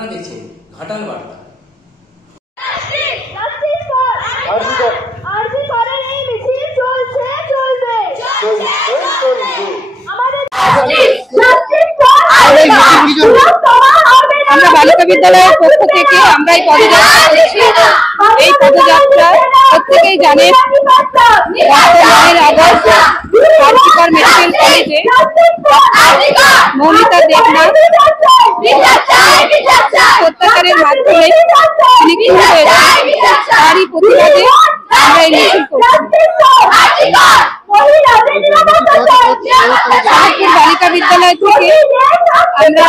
আপনারা দেখছেন ঘাটাল বার্তা। আমরা বালিকা বিদ্যালয়ের পক্ষ থেকে আমরা এই পদযাত্রা করছি। এই পদযাত্রা প্রত্যেকেই জানে 9 আগস্ট আরজিকর মেডিকেল কলেজে মৌমিতা দেবনাথ অত্যাচারের মাধ্যমে তিনি খুন হয়েছেন, তারই প্রতিবাদে আমরা এই মিছিল করছি। বালিকা বিদ্যালয় থেকে আমরা